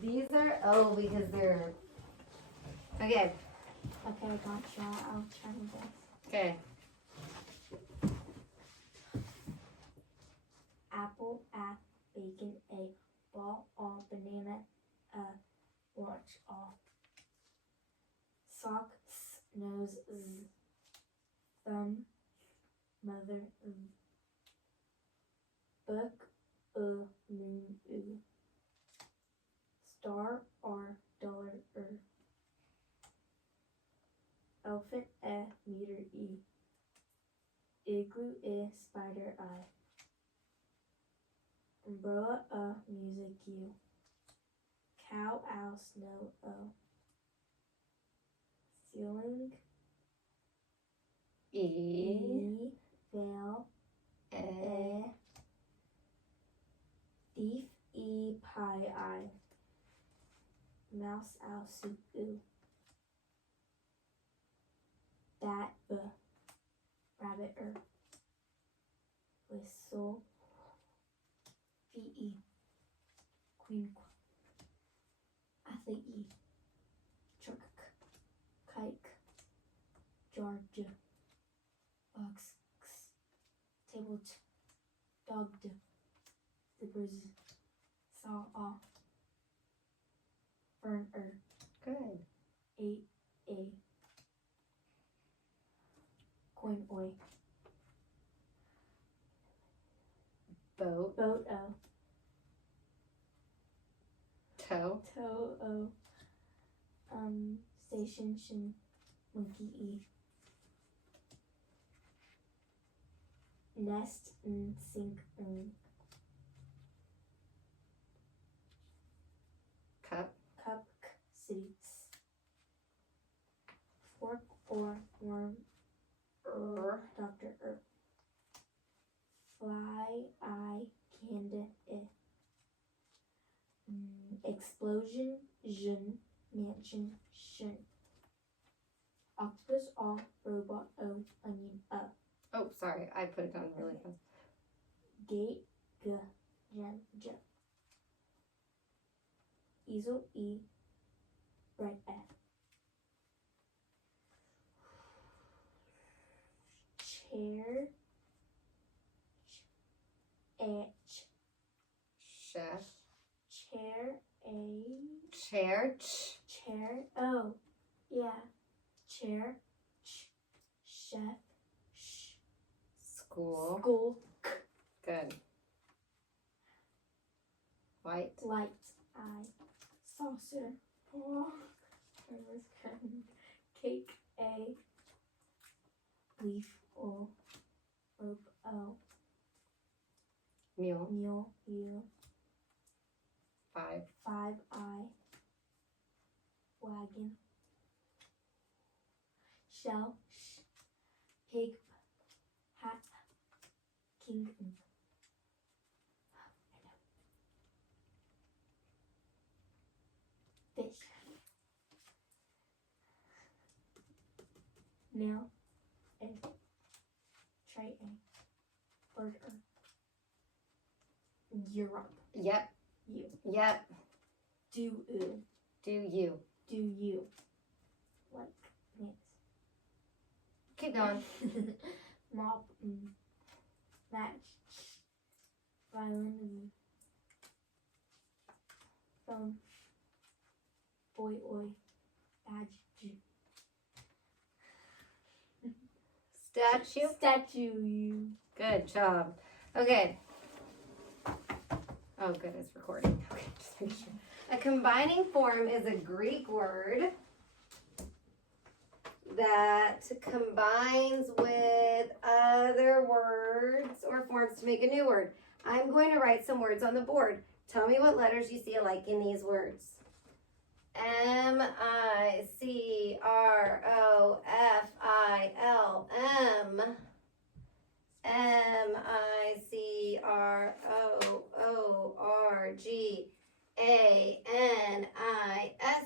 These are because they're okay. Okay, I gotcha. I'll try my best. Okay. Apple, bacon, egg, ball, all, banana, launch, off. Sock, nose, thumb, mother, book, moon, star, dollar, elephant, meter, igloo, spider, eye. Umbrella, music, you. Cow, owl, snow, ceiling, veil, thief, pie, eye. Mouse, owl, soup, bat, rabbit, whistle, ve, queen, athlete, truck, kite, Georgia, box, table, dog, zippers, saw, off, fern, Good. a, coin, oi, Boat. Toe. toe, station, monkey, nest, sink, Cup. city, fork, worm, doctor, fly, eye, candid, explosion, mansion, octopus, all, robot, onion, Oh, sorry, I put it down really fast. gate, easel, bread, chair, Chef. chair, Chair. oh, yeah, chair, chef, School. Good. Light. eye, saucer, cake, leaf, rope, Mule. you, 5. eye, wagon, shell, pig, hat, king, fish, nail, tray, bird, Europe, Yep. you, Yep. do you. like, pants. Keep going. Mop, match, violin, phone, boy, badge, Statue. Good job. Okay. Oh, good, it's recording. Okay, just make sure. A combining form is a Greek word that combines with other words or forms to make a new word. I'm going to write some words on the board. Tell me what letters you see alike in these words. M-I-C-R-O-F-I-L-M.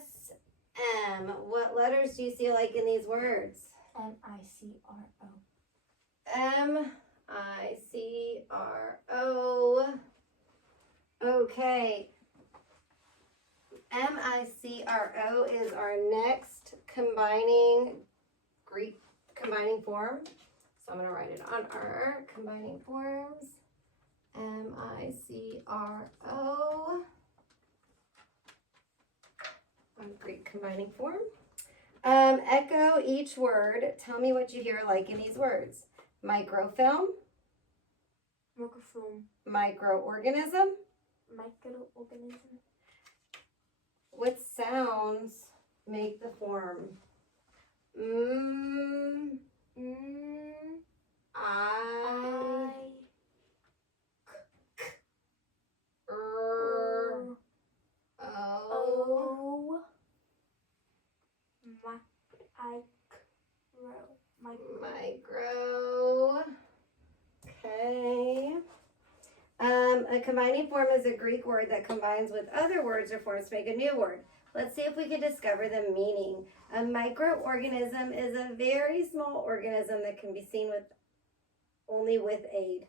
M-I-C-R-O-O-R-G-A-N-I-S-M. What letters do you see alike in these words? M-I-C-R-O. M-I-C-R-O. Okay. MICRO is our next combining Greek combining form. So I'm going to write it on our combining forms. MICRO. On Greek combining form. Echo each word. Tell me what you hear like in these words. Microfilm. Microphone. Microorganism. Microorganism. What sounds make the form? I. O. Micro. Okay. A combining form is a Greek word that combines with other words or forms to make a new word. Let's see if we can discover the meaning. A microorganism is a very small organism that can be seen with only with aid.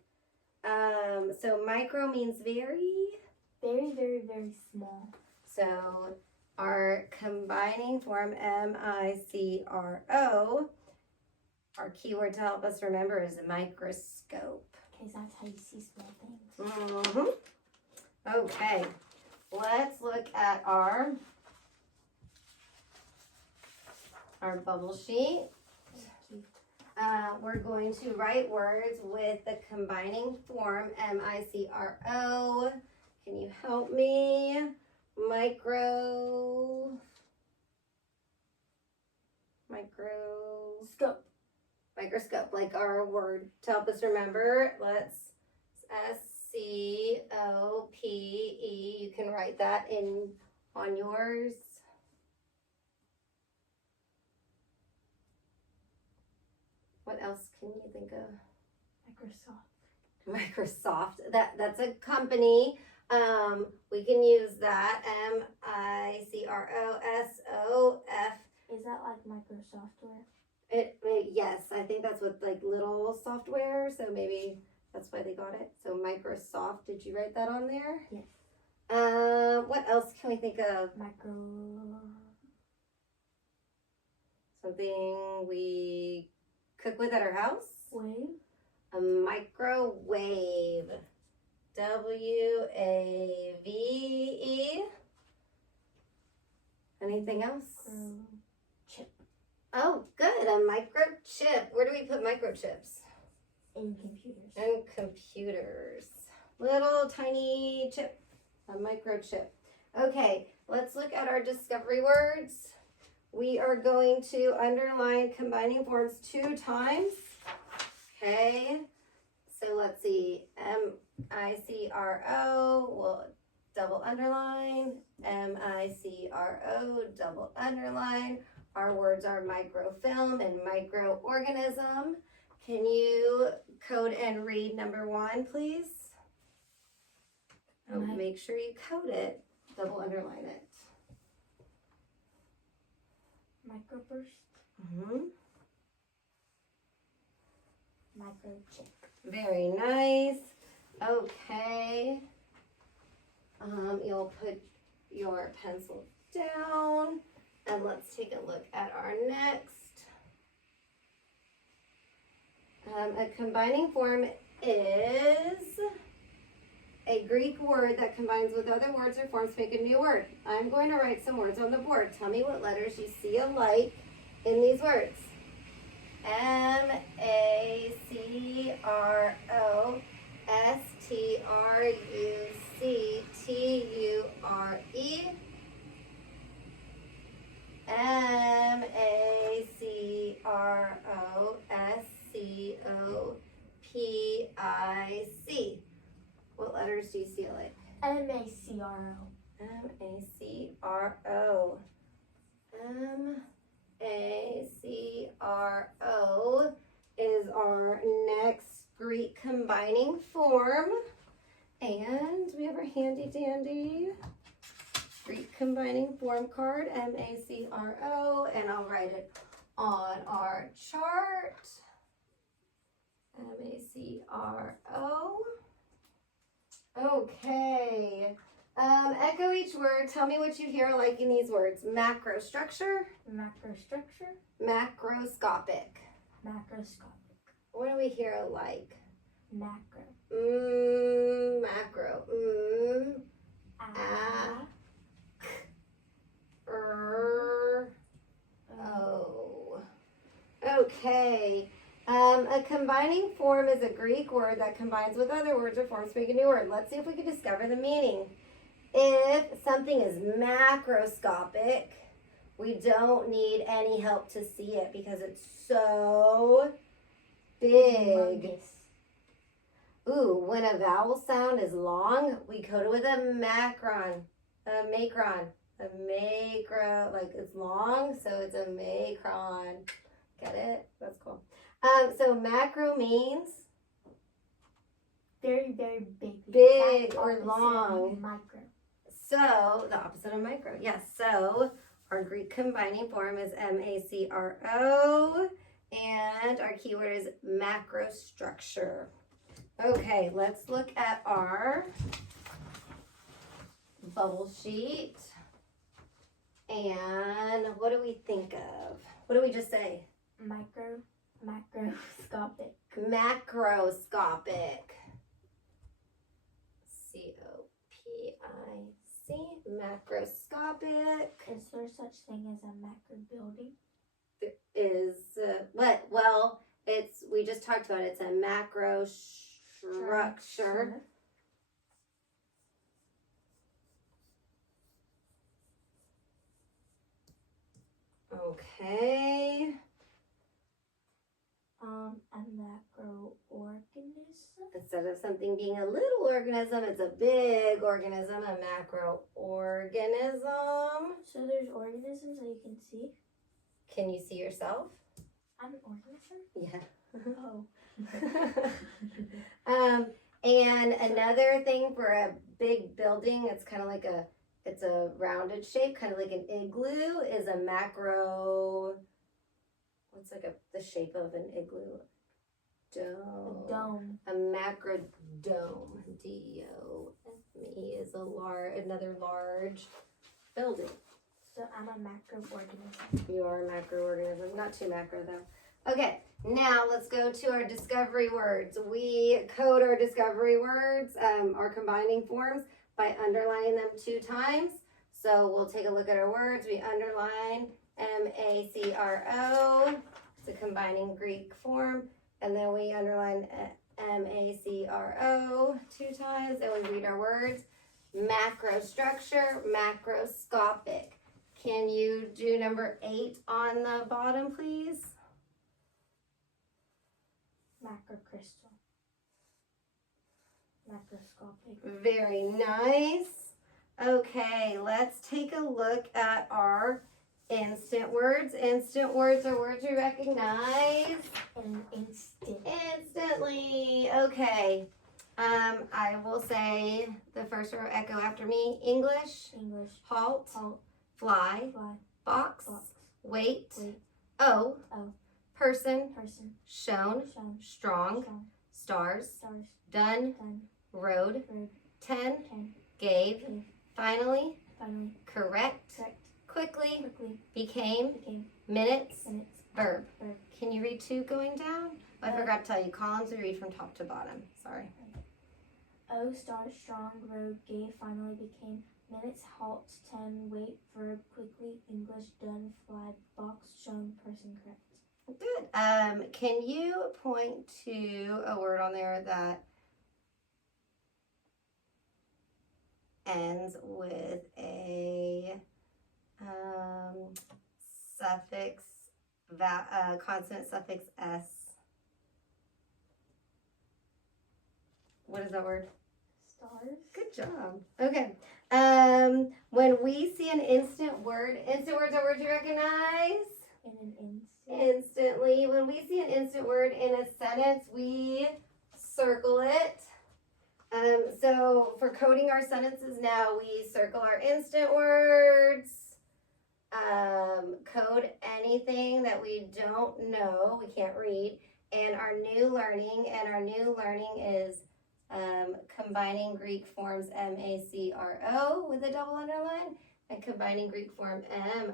So micro means very. Very, very, very small. So our combining form MICRO, our keyword to help us remember is a microscope. Because that's how you see small things. Okay, let's look at our bubble sheet. Thank you. We're going to write words with the combining form MICRO. Can you help me? Microscope, like our word to help us remember. Let's SCOPE. You can write that on yours. What else can you think of? Microsoft. That's a company. We can use that. MICROSOF. Is that like Microsoftware? Yes, I think that's with like little software. So maybe that's why they got it. So Microsoft. Did you write that on there? Yes. What else can we think of? Something we cook with at our house? Wave. A microwave. WAVE. Anything else? Chip. Oh, good. A microchip. Where do we put microchips? In computers. In computers. Little tiny chip. A microchip. Okay, let's look at our discovery words. We are going to underline combining forms 2 times. Okay, so let's see. MICRO, we'll double underline. MICRO, double underline. Our words are microfilm and microorganism. Can you code and read number 1, please? Oh, make sure you code it. Double underline it. Microburst. Microchip. Very nice. Okay. You'll put your pencil down and let's take a look at our next. A combining form is a Greek word that combines with other words or forms to make a new word. I'm going to write some words on the board. Tell me what letters you see alike in these words. MACRO STRUCTURE MACROSCOPIC. What letters do you see alike? MACRO. MACRO. MACRO is our next Greek combining form. And we have our handy dandy Greek combining form card, MACRO, and I'll write it on our chart. MACRO. Okay, Echo each word. Tell me what you hear like in these words. Macrostructure, Macrostructure. macroscopic. Macroscopic. What do we hear alike? Macro. Macro. Ah. Oh. Okay. A combining form is a Greek word that combines with other words or forms to make a new word. Let's see if we can discover the meaning. If something is macroscopic, we don't need any help to see it because it's so big. Humongous. Ooh, when a vowel sound is long, we code it with a macron. A macron. A macro, like it's long, so it's a macron. Get it? That's cool. So macro means Very, very big. Big That's or opposite of long. Micro. so the opposite of micro. Yes. So our Greek combining form is macro, and our keyword is macrostructure. Okay, let's look at our bubble sheet. And what do we think of? What do we just say? Macroscopic. Macroscopic. C-O-P-I-C. Macroscopic Is there such thing as a macro building? is what? Well, we just talked about it. It's a macro structure. Okay. A macroorganism. Instead of something being a little organism, it's a big organism, a macroorganism. So there's organisms that you can see. Can you see yourself? I'm an organism. Yeah. Oh. And another thing for a big building, it's kind of like it's a rounded shape, kind of like an igloo, is a macro. What's like the shape of an igloo? Dome. A dome. A macro dome. D-O-M-E is another large building. So I'm a macroorganism. You are a macroorganism. Not too macro though. Okay, now let's go to our discovery words. We code our discovery words, our combining forms, by underlining them 2 times. So we'll take a look at our words. We underline macro. It's a combining Greek form. And then we underline macro 2 times. And we read our words. Macrostructure, macroscopic. Can you do number 8 on the bottom, please? Macrocrystal. Macroscopic. Very nice. Okay, let's take a look at our instant words. Instant words are words we recognize In an instant. instantly. Okay. I will say the first row, echo after me. English, English. halt, Halt. fly, Fly. box, Box. wait, Wait. oh, Oh. person, Person. shown, Shown. strong, Strong. stars, Stars. done, Done. road, Road. 10, 10. gave, Gave. finally, Finally. correct, Correct. quickly, Quickly. became, Became. minutes, Minutes. verb. Verb. Can you read 2 going down? I forgot to tell you, columns we read from top to bottom. Sorry. Oh, stars, strong, road, gave, finally, became, minutes, halt, 10, wait, verb, quickly, English, done, fly, box, shown, person, correct. Good. Can you point to a word on there that ends with a suffix, consonant suffix s? What is that word? Stars. Good job. Okay. When we see an instant words are words you recognize In an instant. instantly. When we see an instant word in a sentence, we circle it. So for coding our sentences now, we circle our instant words. Code anything that we don't know, we can't read, and our new learning is combining Greek forms MACRO with a double underline, and combining Greek form MICRO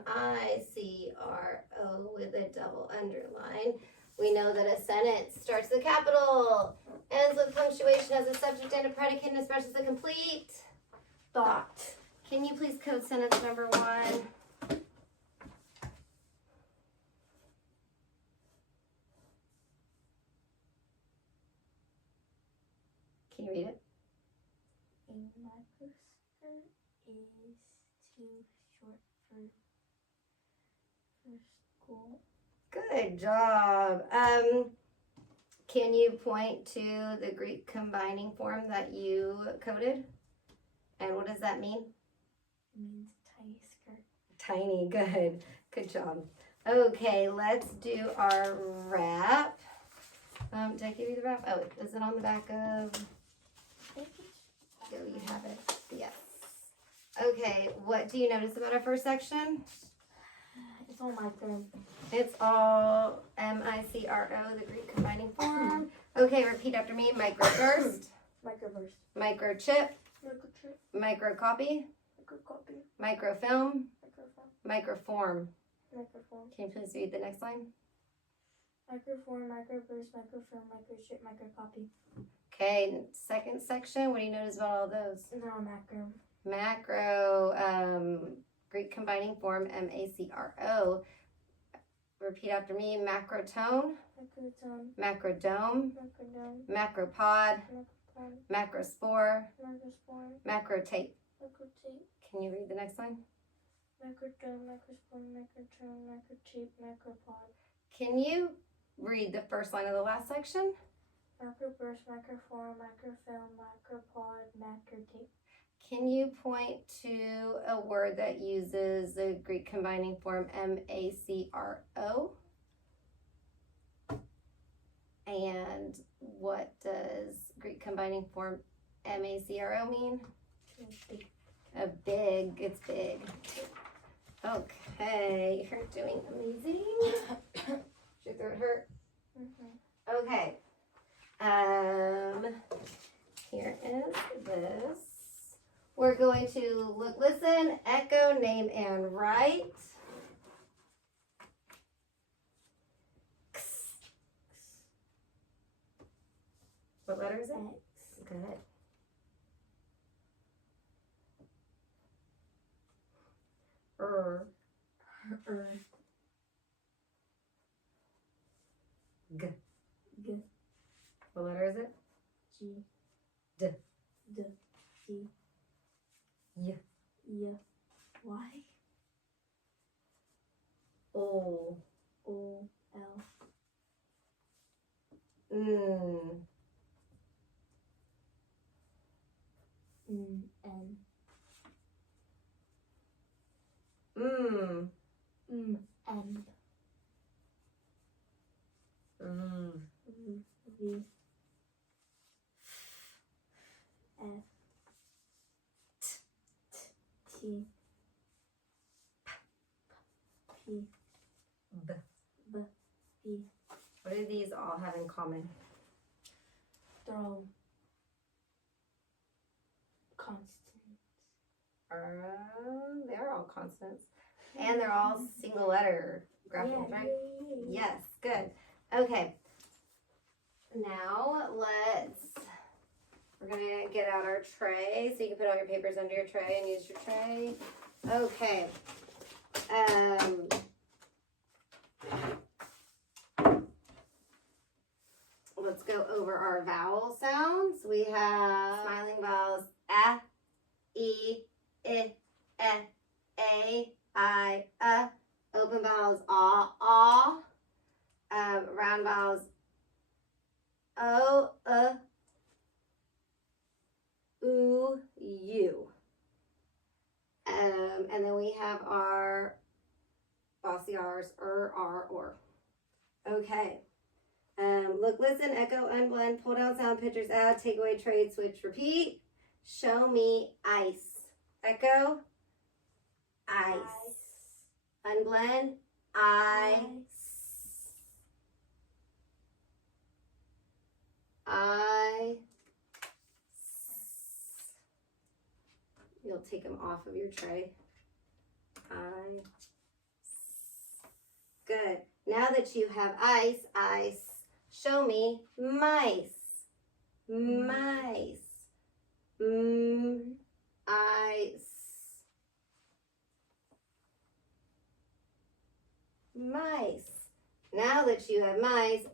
with a double underline. We know that a sentence starts with a capital, ends with punctuation, has a subject and a predicate, and expresses a complete thought. Can you please code sentence number 1? Can you read it? A microskirt is too short for school. Good job. Can you point to the Greek combining form that you coded? And what does that mean? It means tiny skirt. Tiny, good. Good job. Okay, let's do our wrap. Did I give you the wrap? Oh, is it on the back of? Oh, you have it. Yes. Okay, what do you notice about our first section? It's all micro. It's all MICRO, the Greek combining form. Okay, repeat after me. Microburst, Microburst. microchip, Microchip. microcopy, Microcopy. microfilm, Microphone. microform. Microphone. Can you please read the next line? Microform, microburst, microfilm, microchip, microcopy. Okay, second section. What do you notice about all those? And they're all macro. Macro, Greek combining form MACRO. Repeat after me. Macrotone, Macrotone. macrodome, Macrodome. macropod, Macropod. macrospore, Macrospore. macrotape. Macrotape. Can you read the next line? Macrodome. Macrospore. Macrotome. Macrotape. Macropod. Can you read the first line of the last section? Macroburst. Macroform. Macrofilm. Macropod. Macrotape. Can you point to a word that uses the Greek combining form MACRO? And what does Greek combining form MACRO mean? Big. A big, it's big. Okay, you're doing amazing. Does your throat hurt? Mm-hmm. Okay. Here is this. We're going to look, listen, echo, name, and write. What letter is it? X. Good. G. G. What letter is it? G. D. D. G. Y. Y. Y. O. O. L. N. N. N. M. M. M. V. V. F. T. P. B. B. P. What do these all have in common? Throw. Constant. They're all consonants. And they're all single letter graphics, right? Yeah. Yes, good. Okay. Now we're gonna get out our tray so you can put all your papers under your tray and use your tray. Okay. Let's go over our vowel sounds. We have smiling vowels a, e, I, a, I, open vowels ah. Round vowels o, oo, u. And then we have our bossy R's, r, or. Okay. Look, listen, echo, unblend, pull down sound, pictures, add, take away, trade, switch, repeat. Show me ice. Echo, ice. Unblend, ice. You'll take them off of your tray. Good. Now that you have ice, show me mice. Mice. Ice. Mice. Now that you have mice,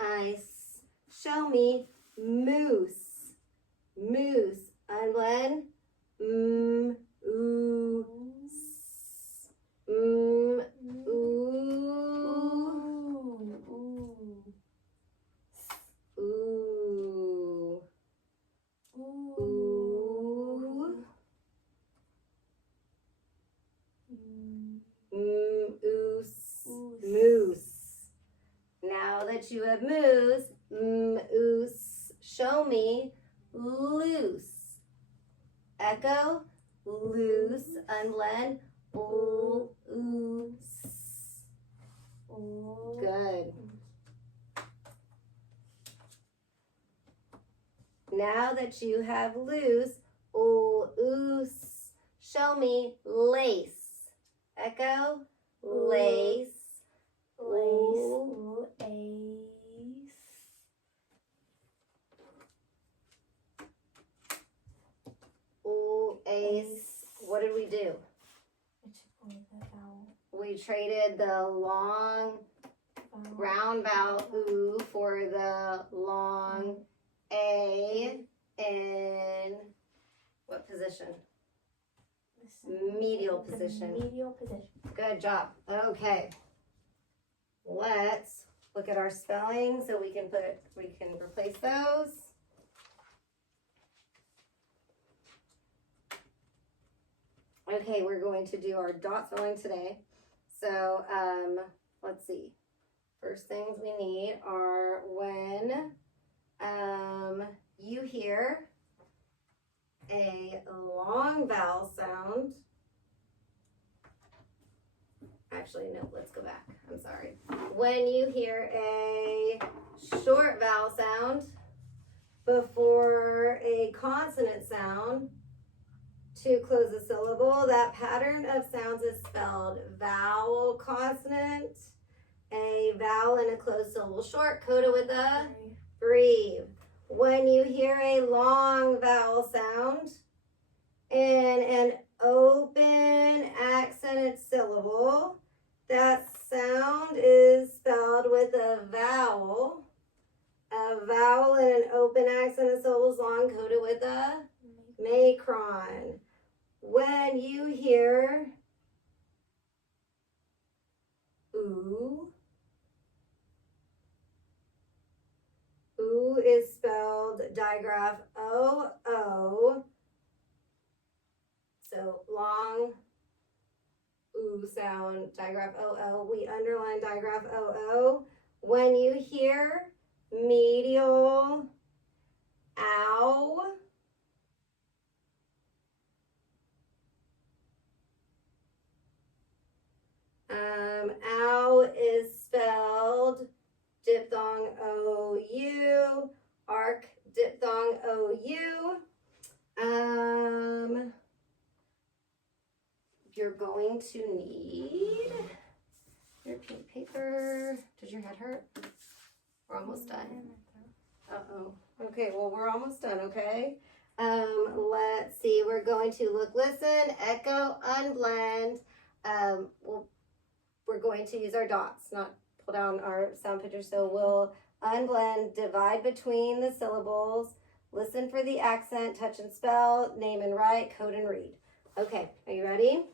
ice, show me moose. Moose. Unblend. Ooh. Ooh. Ooh. Ooh. Oos. Moose. Now that you have moose, oos, show me loose. Echo, loose, unblend, ooh, oos. Good. Now that you have loose, ooh, oos, show me lace. Echo, lace. Ooh, ace. Ooh, ace. What did we do? I took away the vowel. We traded the long round vowel ooh for the long a in what position? Medial position. Medial position. Good job. Okay. Let's look at our spelling so we can replace those. Okay, we're going to do our dot spelling today. So, let's see. First things we need are when you hear a long vowel sound. Actually, no, let's go back. I'm sorry. When you hear a short vowel sound before a consonant sound to close a syllable, that pattern of sounds is spelled vowel, consonant, a vowel and a closed syllable short, coda with a breathe. When you hear a long vowel sound in an open accented syllable, that sound is spelled with a vowel and an open accented syllable is long, coda with a macron. When you hear ooh, ooh is spelled digraph O-O. So long ooh sound, digraph O-O. We underline digraph O-O. When you hear medial ow, ow is spelled diphthong O-U, arc diphthong O-U. You're going to need your pink paper. Does your head hurt? We're almost done. Uh-oh. Okay, well, we're almost done, okay? Let's see. We're going to look, listen, echo, unblend. We're going to use our dots, not pull down our sound picture. So we'll unblend, divide between the syllables, listen for the accent, touch and spell, name and write, code and read. Okay, are you ready?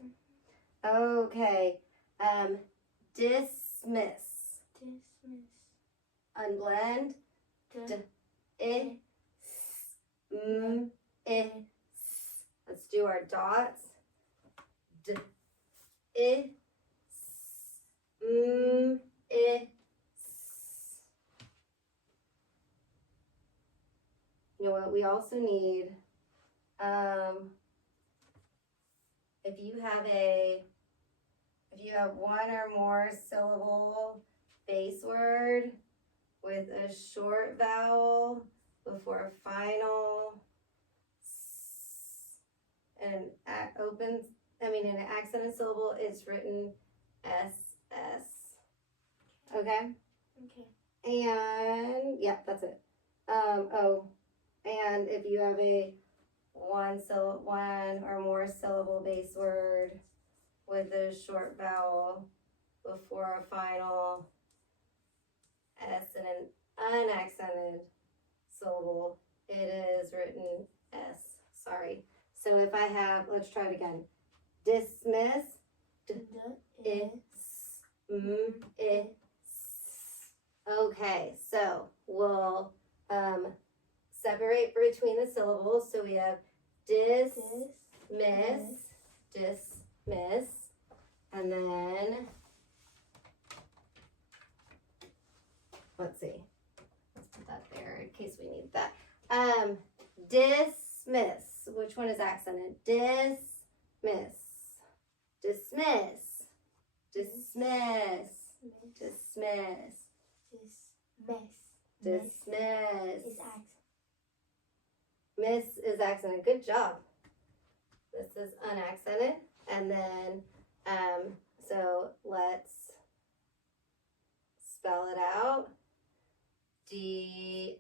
Okay. Dismiss. Dismiss. Unblend. I. Let's do our dots. I. You know what we also need? If you have one or more syllable base word with a short vowel before a final an an accented syllable, it's written SS. Okay? Okay. And, yeah, that's it. And if you have a one or more syllable base word with a short vowel before a final S and an unaccented syllable, it is written S. Sorry. So if I have, let's try it again. Dismiss, Okay, so we'll separate between the syllables. So we have dismiss, and then let's see. Let's put that there in case we need that. Dismiss. Which one is accented? Dismiss. Dismiss. Dismiss. Dismiss. Dismiss. Is accent. Miss is accented. Good job. This is unaccented. And then, so let's spell it out. DISMISS.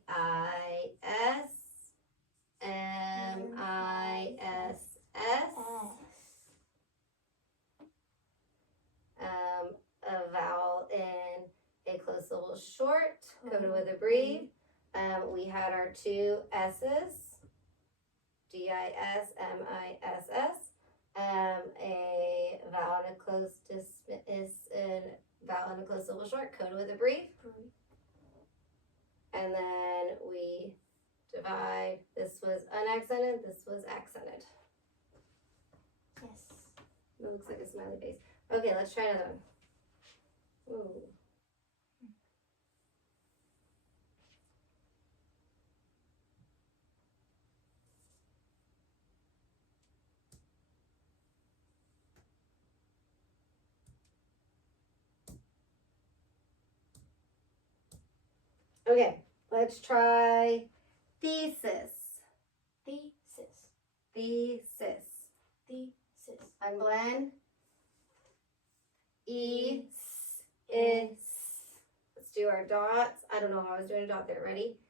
A vowel in a close syllable short, coded with a brief. We had our two S's, DISMISS. A vowel in a close vowel in a close syllable short, coded with a brief. And then we divide. This was unaccented. This was accented. Yes. It looks like a smiley face. Okay, let's try another one. Ooh. Okay, let's try thesis. Thesis. I'm Glenn. Is. Let's do our dots. I don't know how I was doing a dot there. Ready?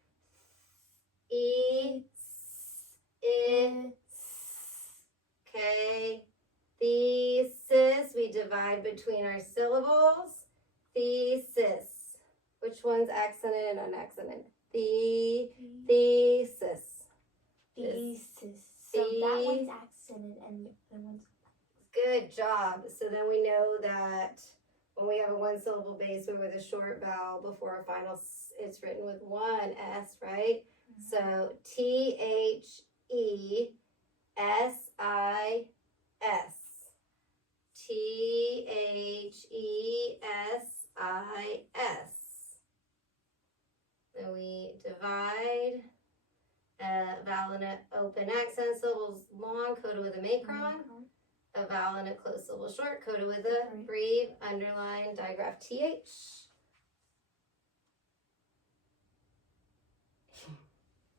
Okay. Thesis. We divide between our syllables. Thesis. Which one's accented and unaccented? Thesis. So that one's accented and the other one's. Good job. So then we know that when we have a one syllable base word with a short vowel before a final, it's written with one S, right? So THESIS. THESIS. Then we divide a vowel in an open accent syllables long, coded with a macron. A vowel in a closed syllable short, coded with a brief, underline, digraph TH.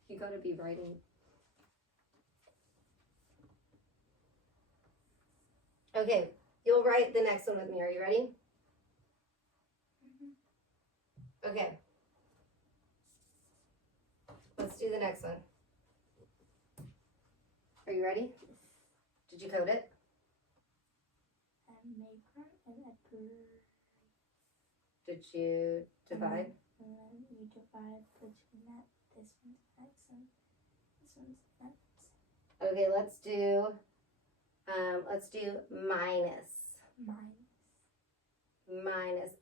You gotta be writing. Okay, you'll write the next one with me. Are you ready? Okay. Let's do the next one. Are you ready? Did you code it? Did you divide? And then you divide between that. This one's accent. This one's accent. Okay, let's do minus. Minus.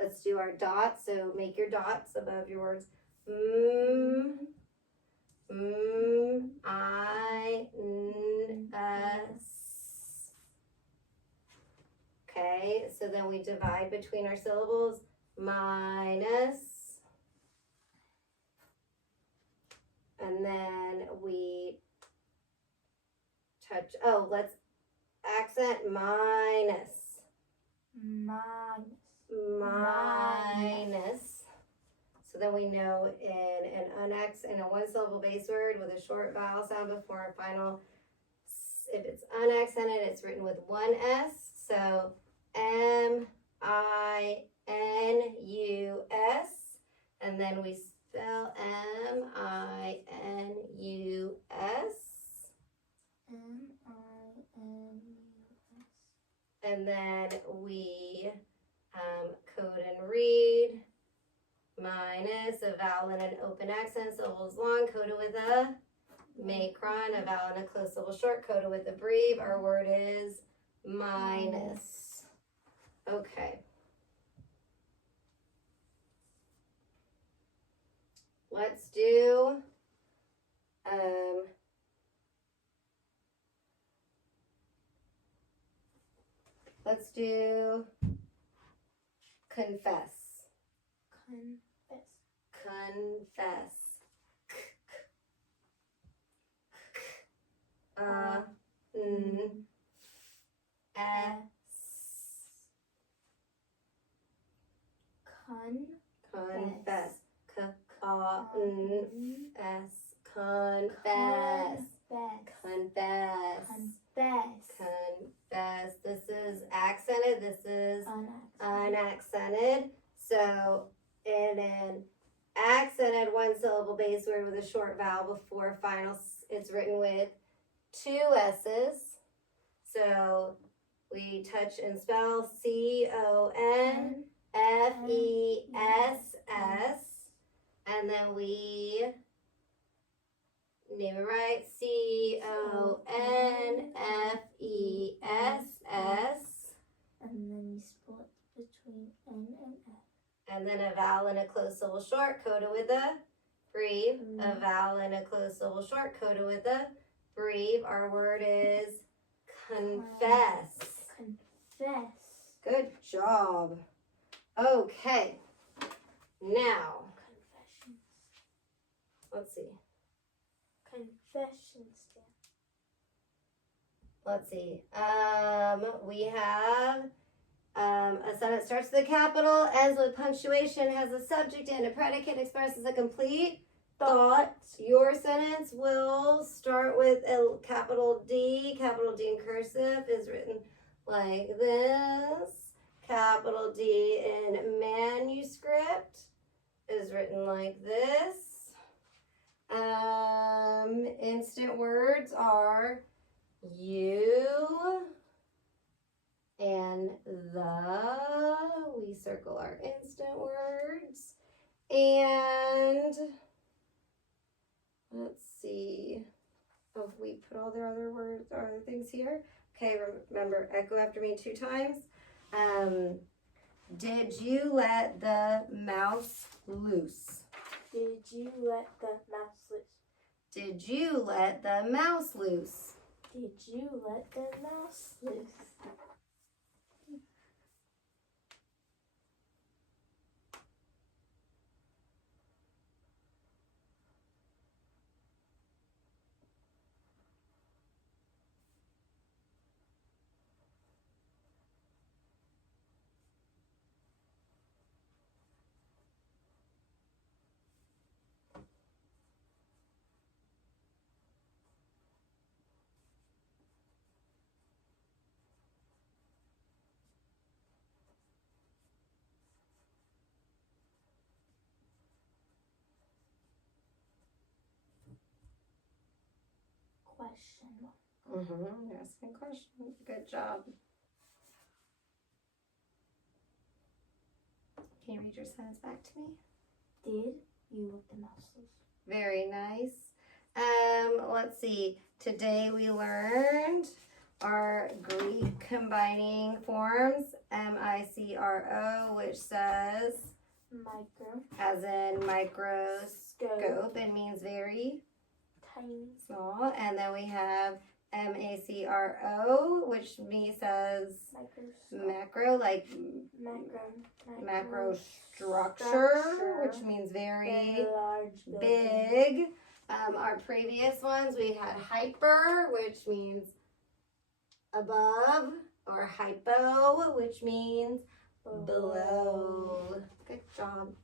Let's do our dots. So make your dots above your words. Okay, so then we divide between our syllables. Minus. And then we touch, let's accent minus. So So then we know in in a one syllable base word with a short vowel sound before a final, if it's unaccented, it's written with one S. So M-I-N-U-S. And then we spell M-I-N-U-S. M-I-N-U-S. And then we code and read. Minus a vowel and an open accent, syllables long, coded with a macron, a vowel and a closed syllable short, coded with a breve. Our word is minus. Okay. Let's do confess. Confess. Confess. Confess. This is accented. This is unaccented. So in an accented one syllable base word with a short vowel before final, it's written with two S's. So we touch and spell C-O-N-F-E-S-S. And then we name it right, C-O-N-F-E-S-S. And then you split between N and F. And then a vowel and a closed syllable short, coded with a breve. A vowel and a closed syllable short, coded with a breve. Our word is confess. Confess. Good job. Okay. Now, Confessions. let's see. Confessions. Let's see. We have a sentence starts with a capital, ends with punctuation, has a subject and a predicate, expresses a complete thought. Your sentence will start with a capital D in cursive is written like this. Capital D in manuscript is written like this. Instant words are you and the. We circle our instant words. And let's see. Oh, we put all the other words, other things here. Okay, remember, echo after me 2 times. Did you let the mouse loose? Did you let the mouse loose? Did you let the mouse loose? Did you let the mouse loose? Question. You're asking questions. Good job. Can you read your sentence back to me? Did you let the mouse loose? Very nice. Let's see. Today we learned our Greek combining forms, M-I-C-R-O, which says Micro. as in microscope. It means very Tiny. small. And then we have M-A-C-R-O, which says macro, like macro structure, which means very large, big. Our previous ones, we had hyper, which means above, or hypo, which means below. Good job.